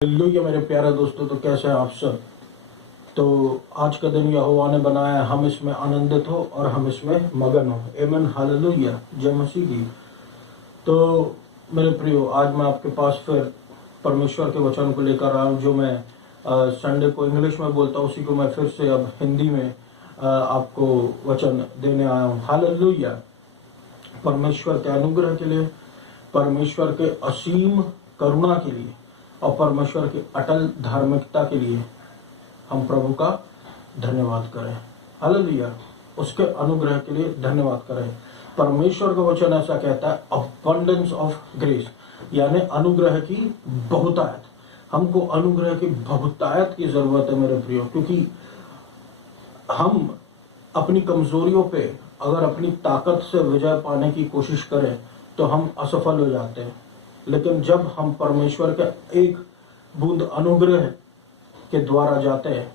Hallelujah मेरे प्यारे दोस्तों, तो कैसे हैं आप सब। तो आज का दिन यहोवा ने बनाया है, हम इसमें आनंदित हो और हम इसमें मगन हो। आमीन, हालेलुया, जय मसीह की। तो मेरे प्रियो, आज मैं आपके पास फिर परमेश्वर के वचन को लेकर आया हूँ। जो मैं संडे को इंग्लिश में बोलता हूँ, उसी को मैं फिर से अब हिंदी में आपको वचन देने आया हूँ। हालेलुया। परमेश्वर के अनुग्रह के लिए, परमेश्वर के असीम करुणा के लिए और परमेश्वर की अटल धार्मिकता के लिए हम प्रभु का धन्यवाद करें। हालेलुया। उसके अनुग्रह के लिए धन्यवाद करें। परमेश्वर का वचन ऐसा कहता है, अबंडेंस ऑफ ग्रेस, यानी अनुग्रह की बहुतायत। हमको अनुग्रह की बहुतायत की जरूरत है मेरे प्रियो, क्योंकि हम अपनी कमजोरियों पे अगर अपनी ताकत से विजय पाने की कोशिश करें तो हम असफल हो जाते हैं। लेकिन जब हम परमेश्वर के एक बूंद अनुग्रह के द्वारा जाते हैं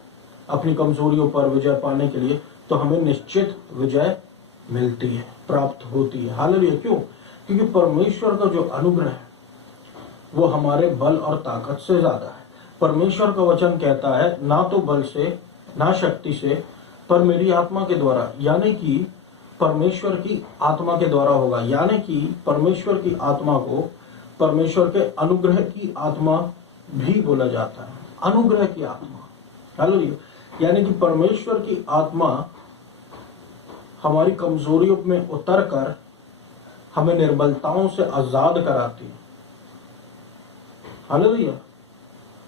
अपनी कमजोरियों पर विजय पाने के लिए, तो हमें निश्चित विजय मिलती है, प्राप्त होती है। हालेलुया। क्यों? क्योंकि परमेश्वर का जो अनुग्रह है वो हमारे बल और ताकत से ज्यादा है। परमेश्वर का वचन कहता है, ना तो बल से ना शक्ति से, पर मेरी आत्मा के द्वारा, यानी कि परमेश्वर की आत्मा के द्वारा होगा। यानी कि परमेश्वर की आत्मा को परमेश्वर के अनुग्रह की आत्मा भी बोला जाता है। अनुग्रह की आत्मा, हालेलुया। यानी कि परमेश्वर की आत्मा हमारी कमजोरियों में उतर कर हमें निर्बलताओं से आजाद कराती है। हालेलुया।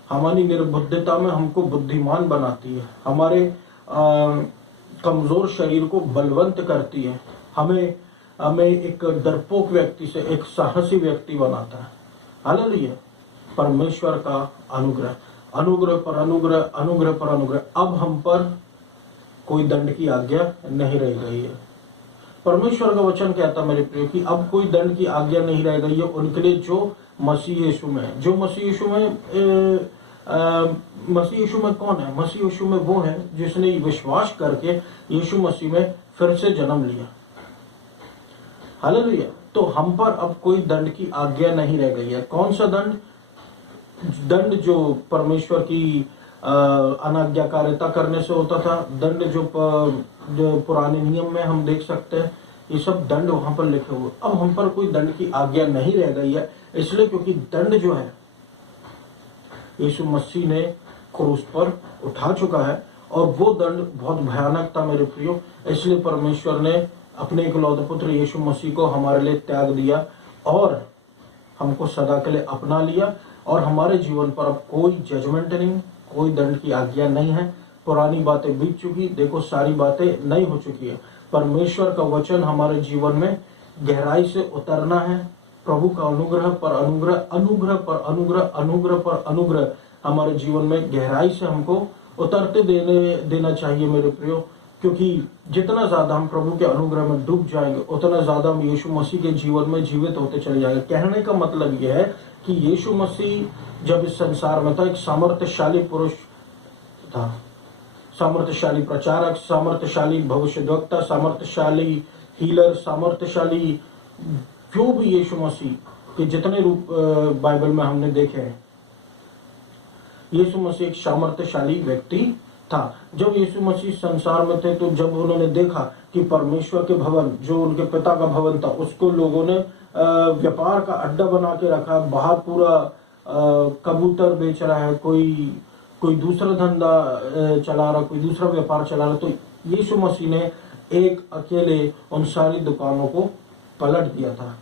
हमारी निर्बुद्धिता में हमको बुद्धिमान बनाती है, हमारे कमजोर शरीर को बलवंत करती है, हमें एक डरपोक व्यक्ति से एक साहसी व्यक्ति बनाता है। हालेलुया। परमेश्वर का अनुग्रह, अनुग्रह पर अनुग्रह, अनुग्रह पर अनुग्रह। अब हम पर कोई दंड की आज्ञा नहीं रह गई है। परमेश्वर का वचन कहता मेरे प्रिय कि अब कोई दंड की आज्ञा नहीं रह गई है उनके लिए जो मसीह यीशु में, जो मसीह यीशु में मसीह यीशु में कौन है? मसीह यीशु में वो है जिसने विश्वास करके यीशु मसीह में फिर से जन्म लिया। हालेलुया। तो हम पर अब कोई दंड की आज्ञा नहीं रह गई है। कौन सा दंड? दंड जो परमेश्वर की अनाज्ञाकारिता करने से होता था, दंड जो पुराने नियम में हम देख सकते हैं, ये सब दंड वहां पर लिखे हुए। अब हम पर कोई दंड की आज्ञा नहीं रह गई है, इसलिए क्योंकि दंड जो है यीशु मसीह ने क्रूस पर उठा चुका है, और वो दंड बहुत भयानक था मेरे प्रियो। इसलिए परमेश्वर ने अपने इकलौते पुत्र यीशु मसीह को हमारे लिए त्याग दिया और हमको सदा के लिए अपना लिया, और हमारे जीवन पर अब कोई जजमेंट नहीं, कोई दंड की आज्ञा नहीं है। पुरानी बातें बीत चुकी, देखो सारी बातें नई हो चुकी है। परमेश्वर का वचन हमारे जीवन में गहराई से उतरना है। प्रभु का अनुग्रह पर अनुग्रह, अनुग्रह पर अनुग्रह, अनुग्रह पर अनुग्रह हमारे जीवन में गहराई से हमको उतरते देना चाहिए मेरे प्रियो। क्योंकि जितना ज्यादा हम प्रभु के अनुग्रह में डूब जाएंगे, उतना ज्यादा हम यीशु मसीह के जीवन में जीवित होते चले जाएंगे। कहने का मतलब यह है कि यीशु मसीह जब इस संसार में था, एक सामर्थ्यशाली पुरुष था, सामर्थ्यशाली प्रचारक, सामर्थ्यशाली भविष्यद्वक्ता, सामर्थ्यशाली हीलर, सामर्थ्यशाली, जो भी यीशु मसीह के जितने रूप बाइबल में हमने देखे हैं, यीशु मसीह एक सामर्थ्यशाली व्यक्ति था। जब यीशु मसीह संसार में थे, तो जब उन्होंने देखा कि परमेश्वर के भवन, जो उनके पिता का भवन था, उसको लोगों ने व्यापार का अड्डा बना के रखा, बाहर पूरा कबूतर बेच रहा है, कोई दूसरा धंधा चला रहा, कोई दूसरा व्यापार चला रहा, तो यीशु मसीह ने एक अकेले उन सारी दुकानों को पलट दिया था।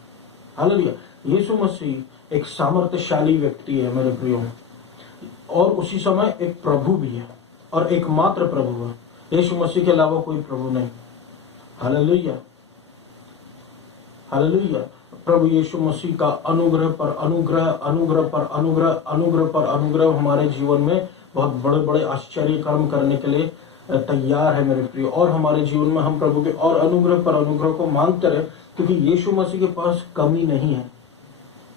हालेलुया। यीशु मसीह एक सामर्थ्यशाली व्यक्ति है मेरे प्रियो, और उसी समय एक प्रभु भी है, और एकमात्र प्रभु है। यीशु मसीह के अलावा कोई प्रभु नहीं। हालेलुया, हालेलुया। प्रभु यीशु मसीह का अनुग्रह पर अनुग्रह, अनुग्रह पर अनुग्रह, अनुग्रह पर अनुग्रह हमारे जीवन में बहुत बड़े बड़े आश्चर्य कर्म करने के लिए तैयार है मेरे प्रियो। और हमारे जीवन में हम प्रभु के और अनुग्रह पर अनुग्रह को मांगते रहे, क्योंकि यीशु मसीह के पास कमी नहीं है।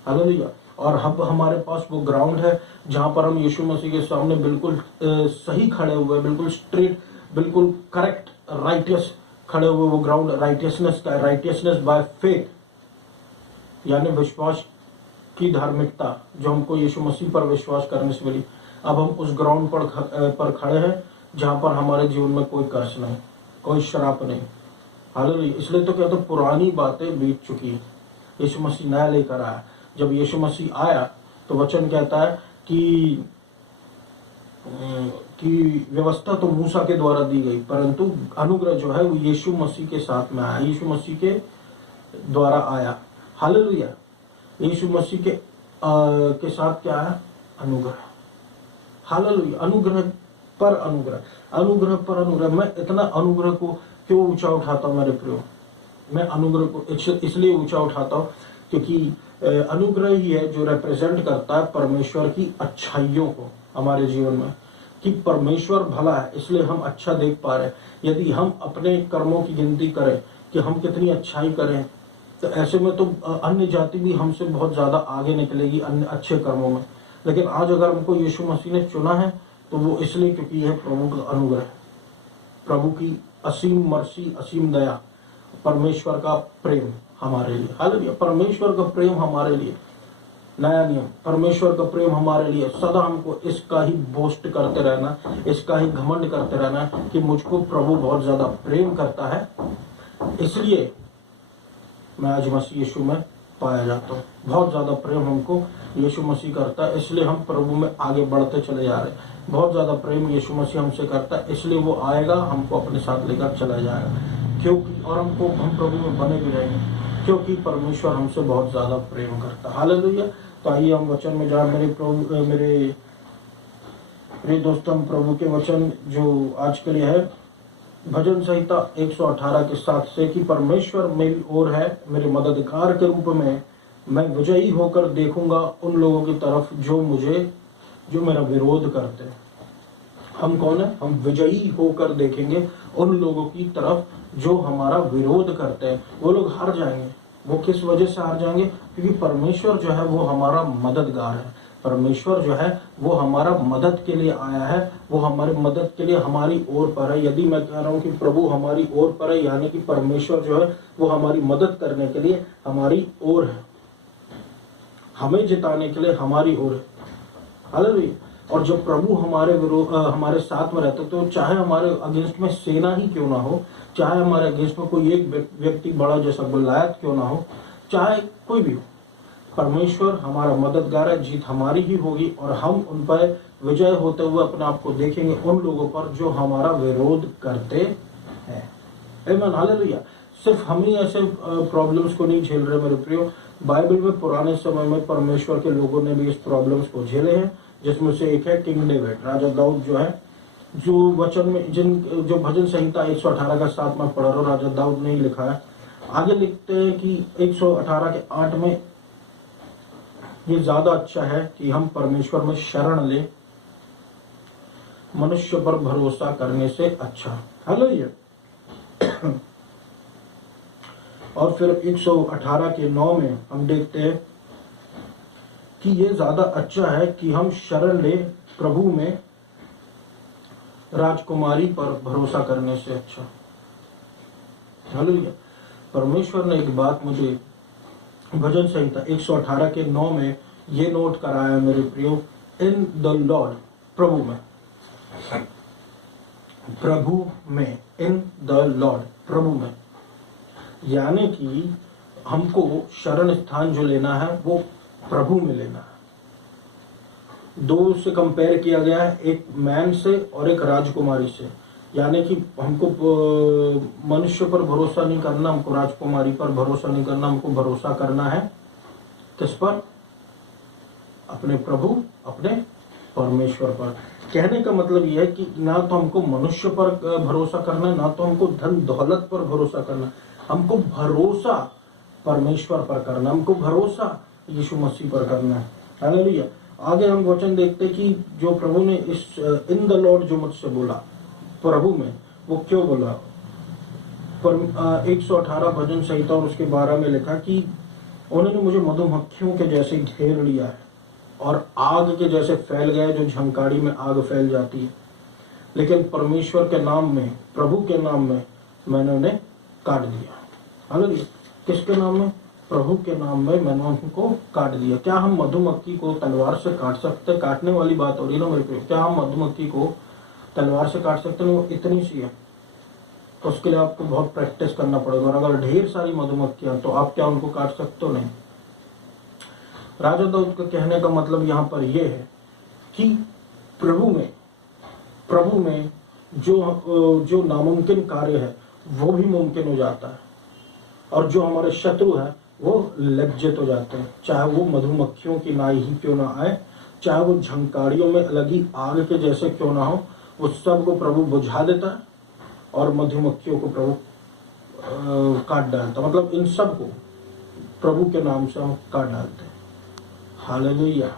हालेलुया। और अब हमारे पास वो ग्राउंड है जहां पर हम यीशु मसीह के सामने बिल्कुल सही खड़े हुए, बिल्कुल स्ट्रेट, बिल्कुल करेक्ट, राइटियस खड़े हुए। वो ग्राउंड राइटियसनेस का, राइटियसनेस बाय फेथ, यानी विश्वास की धार्मिकता जो हमको यीशु मसीह पर विश्वास करने से मिली, अब हम उस ग्राउंड पर खड़े हैं जहाँ पर हमारे जीवन में कोई कर्ज नहीं, कोई श्राप नहीं। हालेलुया। इसलिए तो कहते पुरानी बातें बीत चुकी है, यीशु मसीह नया लेकर आया। जब यीशु मसीह आया तो वचन कहता है कि व्यवस्था तो मूसा के द्वारा दी गई, परंतु अनुग्रह जो है वो यीशु मसीह के साथ में आया, यीशु मसीह के द्वारा आया। हालेलुया। यीशु मसीह के साथ क्या है? अनुग्रह। हालेलुया। अनुग्रह पर अनुग्रह, अनुग्रह पर अनुग्रह। मैं इतना अनुग्रह को क्यों ऊंचा उठाता हूँ मेरे प्रियो? मैं अनुग्रह को इसलिए ऊंचा उठाता हूँ क्योंकि अनुग्रह ही है जो रिप्रेजेंट करता है परमेश्वर की अच्छाइयों को हमारे जीवन में, कि परमेश्वर भला है इसलिए हम अच्छा देख पा रहे हैं। यदि हम अपने कर्मों की गिनती करें कि हम कितनी अच्छाई करें, तो ऐसे में तो अन्य जाति भी हमसे बहुत ज़्यादा आगे निकलेगी अन्य अच्छे कर्मों में। लेकिन आज अगर हमको यीशु मसीह ने चुना है तो वो इसलिए क्योंकि यह प्रभु का अनुग्रह है, प्रभु की असीम मर्सी, असीम दया, परमेश्वर का प्रेम हमारे लिए। हालेलुया। परमेश्वर का प्रेम हमारे लिए, नया नियम, परमेश्वर का प्रेम हमारे लिए सदा हमको इसका ही बोस्ट करते रहना, इसका ही घमंड करते रहना कि मुझको प्रभु बहुत ज्यादा प्रेम करता है, इसलिए मैं आज मसीह यीशु में पाया जाता हूँ। बहुत ज्यादा प्रेम हमको यीशु मसीह करता है, इसलिए हम प्रभु में आगे बढ़ते चले जा रहे हैं। बहुत ज्यादा प्रेम यीशु मसीह हमसे करता है, इसलिए वो आएगा, हमको अपने साथ लेकर चला जाएगा, क्योंकि और हम प्रभु में बने भी रहेंगे क्योंकि परमेश्वर हमसे बहुत ज्यादा प्रेम करता है। हालेलुया। तो आइए हम वचन में जाए। मेरे प्रिय दोस्तों, हम प्रभु के वचन जो आज के लिए है भजन संहिता 118 के 7 से कि परमेश्वर मेरी ओर है, मेरे मददगार के रूप में मैं विजयी होकर देखूंगा उन लोगों की तरफ जो मेरा विरोध करते हैं। हम कौन है? हम विजयी होकर देखेंगे उन लोगों की तरफ जो हमारा विरोध करते हैं। वो लोग हार जाएंगे। वो किस वजह से हार जाएंगे? क्योंकि परमेश्वर जो है वो हमारा मददगार है। परमेश्वर जो है वो हमारा मदद के लिए आया है, वो हमारी मदद के लिए हमारी ओर पर है। यदि मैं कह रहा हूँ कि प्रभु हमारी ओर पर है, यानी कि परमेश्वर जो है वो हमारी मदद करने के लिए हमारी ओर है, हमें जिताने के लिए हमारी ओर है। हालेलुया। और जब प्रभु हमारे साथ में रहते, तो चाहे हमारे अगेंस्ट में सेना ही क्यों ना हो, चाहे हमारे अगेंस्ट में कोई एक व्यक्ति बड़ा जैसा गoliath क्यों ना हो, चाहे कोई भी हो, परमेश्वर हमारा मददगार है। जीत हमारी ही होगी और हम उन पर विजय होते हुए अपने आप को देखेंगे उन लोगों पर जो हमारा विरोध करते हैं। आमीन। हालेलुया। सिर्फ हम ही ऐसे प्रॉब्लम्स को नहीं झेल रहे मेरे प्रियो, बाइबल में पुराने समय में परमेश्वर के लोगों ने भी इस प्रॉब्लम्स को झेले हैं, जिसमें से एक है किंग डेविड, राजा दाऊद जो है, जो वचन में जो भजन संहिता 118 का 7 में पढ़ रहा हूँ, राजा दाऊद ने ही लिखा है। आगे लिखते हैं कि 118 के 8 में ये ज्यादा अच्छा है कि हम परमेश्वर में शरण ले, मनुष्य पर भरोसा करने से अच्छा। हालेलुया। और फिर 118 के 9 में हम देखते हैं कि ये ज्यादा अच्छा है कि हम शरण ले प्रभु में, राजकुमारी पर भरोसा करने से अच्छा। हालेलुया। परमेश्वर ने एक बात मुझे भजन संहिता 118 के 9 में ये नोट कराया मेरे प्रियो, इन द लॉर्ड, प्रभु में, प्रभु में, इन द लॉर्ड, प्रभु में, यानी कि हमको शरण स्थान जो लेना है वो प्रभु में लेना है। दो से कंपेयर किया गया है, एक मैन से और एक राजकुमारी से, यानी कि हमको मनुष्य पर भरोसा नहीं करना, हमको राजकुमारी पर भरोसा नहीं करना, हमको भरोसा करना है किस पर? अपने प्रभु, अपने परमेश्वर पर। कहने का मतलब यह है कि ना तो हमको मनुष्य पर भरोसा करना है, ना तो हमको धन दौलत पर भरोसा करना, हमको भरोसा परमेश्वर पर करना, हमको भरोसा यीशु मसीह पर करना है। हालेलुया। आगे हम वचन देखते कि जो प्रभु ने इस इन द लॉर्ड जो मुझसे बोला, प्रभु में, वो क्यों बोला? पर 118 भजन संहिता और उसके 12 में लिखा कि उन्होंने मुझे मधुमक्खियों के जैसे घेर लिया है और आग के जैसे फैल गया, जो झंकाड़ी में आग फैल जाती है, लेकिन परमेश्वर के नाम में, प्रभु के नाम में मैंने उन्हें काट दिया। हालेलुया। किसके नाम में? प्रभु के नाम में मैंने उनको काट दिया। क्या हम मधुमक्खी को तलवार से काट सकते हैं? काटने वाली बात हो रही है ना मेरे प्रियो। क्या हम मधुमक्खी को तलवार से काट सकते हैं? वो इतनी सी है, तो उसके लिए आपको बहुत प्रैक्टिस करना पड़ेगा। और अगर ढेर सारी मधुमक्खियां, तो आप क्या उनको काट सकते हो? नहीं। राजा दाऊद का कहने का मतलब यहाँ पर यह है कि प्रभु में जो नामुमकिन कार्य है वो भी मुमकिन हो जाता है, और जो हमारे शत्रु है वो लज्जित हो जाते हैं। चाहे वो मधुमक्खियों की नाई ही क्यों ना आए, चाहे वो झंकारियों में लगी आग के जैसे क्यों ना हो, उस सब को प्रभु बुझा देता है और मधुमक्खियों को प्रभु काट डालता। मतलब इन सब को प्रभु के नाम से हम काट डालते हैं। Hallelujah,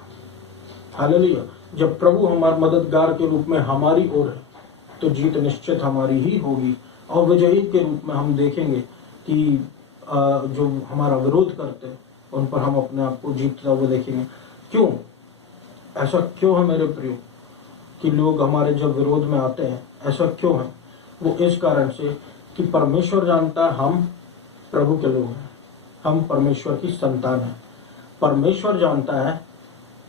hallelujah. जब प्रभु हमारे मददगार के रूप में हमारी ओर है तो जीत निश्चित हमारी ही होगी, और विजयी के रूप में हम देखेंगे कि जो हमारा विरोध करते हैं उन पर हम अपने आप को जीतता हुआ देखेंगे। क्यों ऐसा क्यों है मेरे प्रियो कि लोग हमारे जब विरोध में आते हैं? ऐसा क्यों है? वो इस कारण से कि परमेश्वर जानता है हम प्रभु के लोग हैं, हम परमेश्वर की संतान हैं। परमेश्वर जानता है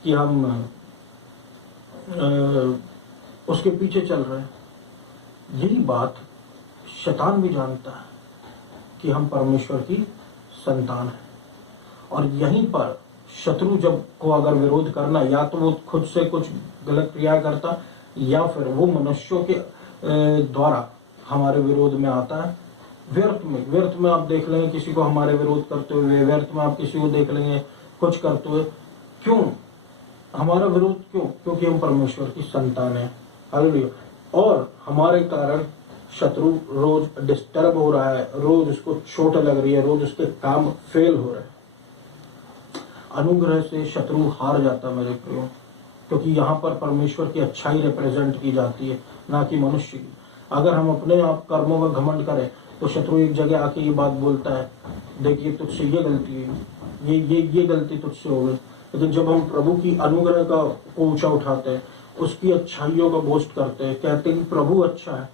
कि हम उसके पीछे चल रहे हैं। यही बात शैतान भी जानता है कि हम परमेश्वर की संतान हैं, और यहीं पर शत्रु जब को अगर विरोध करना, या तो वो खुद से कुछ गलत क्रिया करता, या फिर वो मनुष्यों के द्वारा हमारे विरोध में आता है। व्यर्थ में आप देख लेंगे किसी को हमारे विरोध करते हुए, व्यर्थ में आप किसी को देख लेंगे कुछ करते हुए। क्यों हमारा विरोध? क्योंकि हम परमेश्वर की संतान है। हालेलुया। और हमारे कारण शत्रु रोज डिस्टर्ब हो रहा है, रोज उसको चोट लग रही है, रोज उसके काम फेल हो रहे हैं। अनुग्रह से शत्रु हार जाता मेरे प्रियो, क्योंकि यहाँ पर परमेश्वर की अच्छाई रिप्रेजेंट की जाती है, ना कि मनुष्य की। अगर हम अपने आप कर्मों में घमंड करें तो शत्रु एक जगह आके ये बात बोलता है, देखिए तुझसे ये गलती है, ये गलती तुझसे हो गई। लेकिन जब हम प्रभु की अनुग्रह का ऊंचा उठाते हैं, उसकी अच्छाइयों का बोस्ट करते हैं, कहते हैं कि प्रभु अच्छा है,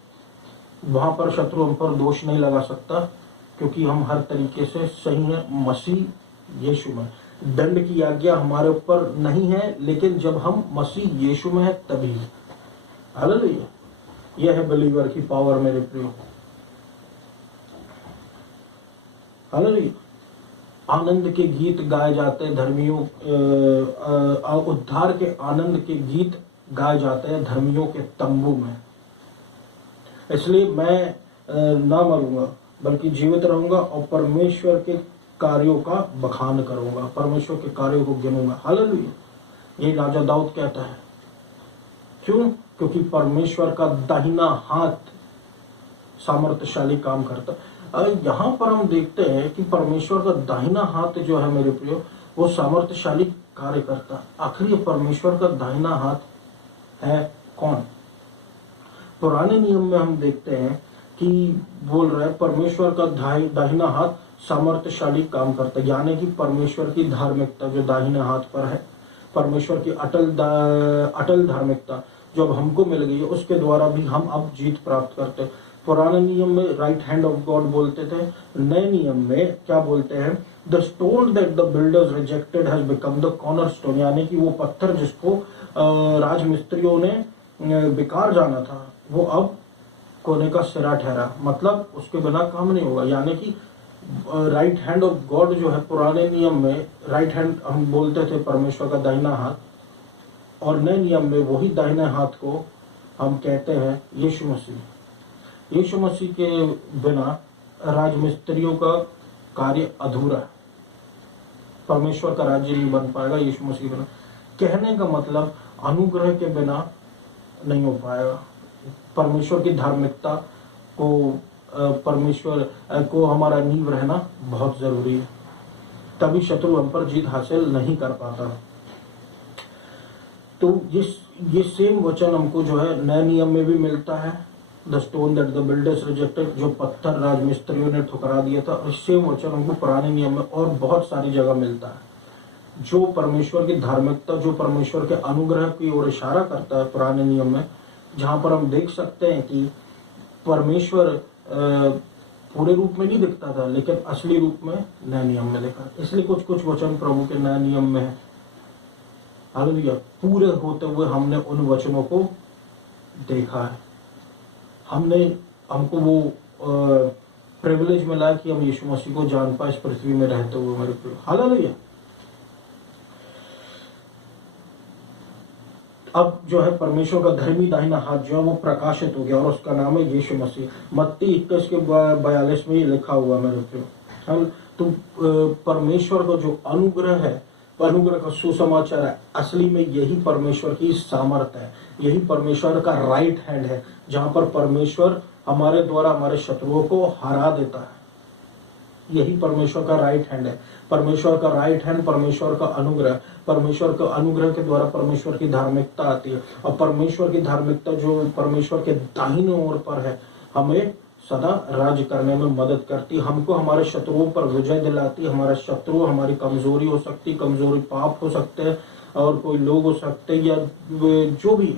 वहां पर शत्रु हम पर दोष नहीं लगा सकता, क्योंकि हम हर तरीके से सही है मसीह यीशु में। दंड की आज्ञा हमारे ऊपर नहीं है, लेकिन जब हम मसीह यीशु में है तभी। हालेलुया। यह है बिलीवर की पावर मेरे प्रियो। हालेलुया। आनंद के गीत गाए जाते हैं धर्मियों, उद्धार के आनंद के गीत गाए जाते हैं धर्मियों के तंबू में। इसलिए मैं ना मरूंगा बल्कि जीवित रहूंगा और परमेश्वर के कार्यों का बखान करूंगा, परमेश्वर के कार्यों को गिनूंगा। हालेलुया। ये राजा दाऊद कहता है। क्यों? क्योंकि परमेश्वर का दाहिना हाथ सामर्थ्यशाली काम करता है। यहाँ पर हम देखते हैं कि परमेश्वर का दाहिना हाथ जो है मेरे प्रियो, वो सामर्थ्यशाली कार्य करता है। आखिर ये परमेश्वर का दाहिना हाथ है कौन? पुराने नियम में हम देखते हैं कि बोल रहा है परमेश्वर का दाहिना हाथ सामर्थ्यशाली काम करता है, यानी कि परमेश्वर की धार्मिकता जो दाहिने हाथ पर है, परमेश्वर की अटल धार्मिकता जो अब हमको मिल गई है, उसके द्वारा भी हम अब जीत प्राप्त करते हैं। पुराने नियम में राइट हैंड ऑफ गॉड बोलते थे, नए नियम में क्या बोलते हैं? The stone that the builders rejected has become the cornerstone, यानी कि वो पत्थर जिसको राजमिस्त्रियों ने बेकार जाना था, वो अब कोने का सिरा ठहरा। मतलब उसके बिना काम नहीं होगा। यानी कि राइट हैंड ऑफ गॉड जो है, पुराने नियम में राइट हैंड हम बोलते थे परमेश्वर का दाहिना हाथ, और नए नियम में वही दाहिने हाथ को हम कहते हैं यीशु मसीह। यीशु मसीह के बिना राजमिस्त्रियों का कार्य अधूरा है, परमेश्वर का राज्य नहीं बन पाएगा यीशु मसीह के बिना। कहने का मतलब अनुग्रह के बिना नहीं हो पाएगा। परमेश्वर की धार्मिकता को, परमेश्वर को हमारा नींव रहना बहुत जरूरी है, तभी शत्रु हम पर जीत हासिल नहीं कर पाता। तो ये सेम वचन हमको जो है नए नियम में भी मिलता है, the stone that the builders rejected, जो पत्थर राजमिस्त्रियों ने ठुकरा दिया था, और सेम वचन हमको पुराने नियम में और बहुत सारी जगह मिलता है। जो परमेश्वर की धार्मिकता, जो परमेश्वर के अनुग्रह की ओर इशारा करता है पुराने नियम में, जहाँ पर हम देख सकते हैं कि परमेश्वर पूरे रूप में नहीं दिखता था, लेकिन असली रूप में नए नियम में देखा। इसलिए कुछ कुछ वचन प्रभु के नए नियम में है। हालेलुया। पूरे होते हुए हमने उन वचनों को देखा है। हमको वो प्रिविलेज मिला कि हम यीशु मसीह को जान पाए इस पृथ्वी में रहते हुए मेरे प्रिय। हालेलुया। अब जो है परमेश्वर का धर्मी दाहिना हाथ जो है वो प्रकाशित हो गया और उसका नाम है यीशु मसीह। मत्ती 21 के 42 में ये लिखा हुआ मेरे प्रिय। हम तो परमेश्वर का जो अनुग्रह है, अनुग्रह का सुसमाचार है, असली में यही परमेश्वर की सामर्थ है, यही परमेश्वर का राइट हैंड है, जहां पर परमेश्वर हमारे द्वारा हमारे शत्रुओं को हरा देता है। यही परमेश्वर का राइट हैंड है। परमेश्वर का राइट हैंड, परमेश्वर का अनुग्रह, परमेश्वर का अनुग्रह के द्वारा परमेश्वर की धार्मिकता आती है और परमेश्वर की धार्मिकता जो परमेश्वर के दाहिने ओर पर है, हमें सदा राज्य करने में मदद करती, हमको हमारे शत्रुओं पर विजय दिलाती। हमारे शत्रु हमारी कमजोरी हो सकती, कमजोरी पाप हो सकते हैं और कोई लोग हो सकते या जो भी।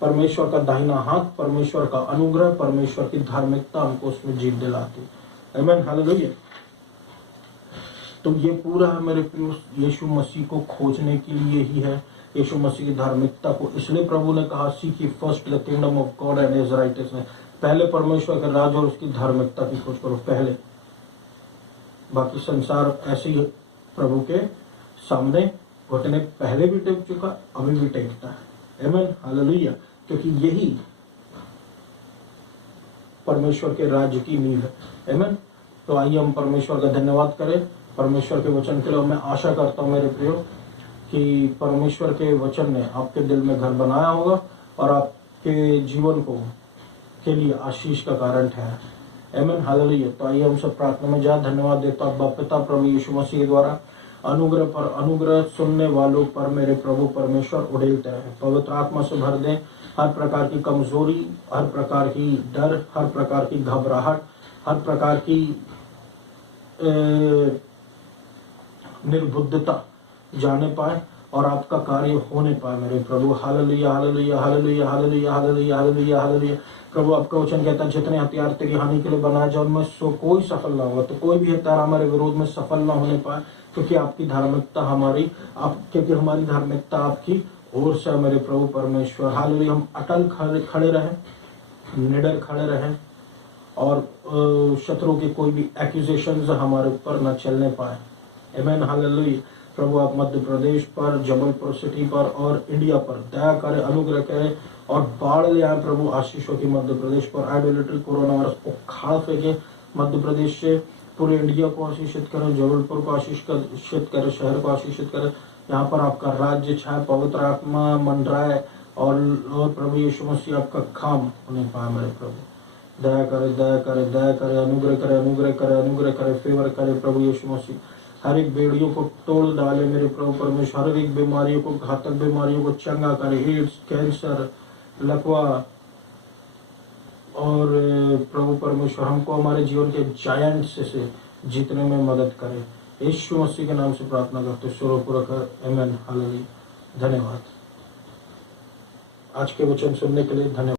परमेश्वर का दाहिना हाथ, परमेश्वर का अनुग्रह, परमेश्वर की धार्मिकता हमको उसमें जीत दिलाती। आमीन, हालेलुया। तो ये पूरा है मेरे प्रिय, यीशु मसीह को खोजने के लिए ही है, यीशु मसीह की धार्मिकता को। इसलिए प्रभु ने कहा seek ye first the kingdom of God and his righteousness. पहले परमेश्वर के राज और उसकी धार्मिकता की खोज करो पहले, बाकी संसार ऐसे ही प्रभु के सामने घुटने पहले भी टेक चुका, अभी भी टेकता है। आमीन, हालेलुया। क्योंकि यही परमेश्वर के राज्य की नींव है। आमीन। तो आइए हम परमेश्वर का धन्यवाद करें परमेश्वर के वचन के लिए। मैं आशा करता हूँ मेरे प्रियो कि परमेश्वर के वचन ने आपके दिल में घर बनाया होगा और आपके जीवन को के लिए आशीष का कारण ठहरा। आमीन, हालेलुया। तो आइए हम सब प्रार्थना में जाए। धन्यवाद देता हूँ बाप पिता प्रभु यीशु मसीह के द्वारा अनुग्रह पर अनुग्रह सुनने वालों पर मेरे प्रभु परमेश्वर उड़ेलते रहे, पवित्र आत्मा से भर दें। हर प्रकार की कमजोरी, हर प्रकार की डर, हर प्रकार की घबराहट, हर प्रकार की निर्बुद्धता जाने पाए और आपका कार्य होने पाए मेरे प्रभु। हालेलुया, हालेलुया, हालेलुया, हालेलुया, हालेलुया, हालेलुया, हालेलुया। प्रभु आपका वचन कहता है जितने हथियार तेरी हानि के लिए बनाए जाए उनमें सो कोई सफल ना होगा। तो कोई भी हथियार हमारे विरोध में सफल ना होने पाए, क्योंकि आपकी धार्मिकता हमारी क्योंकि हमारी धार्मिकता आपकी ओर से मेरे प्रभु परमेश्वर। हालेलुया। हम अटल खड़े रहें, निडर खड़े रहें और शत्रु के कोई भी एक्यूजेशंस हमारे ऊपर न चलने पाए। आमीन, हालेलुया। प्रभु आप मध्य प्रदेश पर, जबलपुर सिटी पर और इंडिया पर दया करें, अनुग्रह करें और बाढ़ ले आए प्रभु आशीषों की मध्य प्रदेश पर। आइडोलेट्री कोरोना वायरस उखाड़ फेंके मध्य प्रदेश से, पूरे इंडिया को आशीषित करें, जबलपुर को आशीषित करें, शहर को आशीषित करें। यहाँ पर आपका राज्य छाए, पवित्र आत्मा मंडराए और प्रभु यीशु मसीह आपका काम होने पाए मेरे प्रभु। दया करे, दया करे, दया करे, अनुग्रह करे, अनुग्रह करे, अनुग्रह करे, फेवर करे प्रभु यीशु मसीह। हर एक बेड़ियों को तोड़ डाले मेरे प्रभु परमेश्वर। हर एक बीमारियों को, घातक बीमारियों को चंगा करे, एड्स, कैंसर, लकवा और प्रभु परमेश्वर हमको हमारे जीवन के जायंट्स से जीतने में मदद करे। यीशु मसीह के नाम से प्रार्थना करते सर्वपूर्वक आमीन, हालेलुया। धन्यवाद आज के वचन सुनने के लिए, धन्यवाद।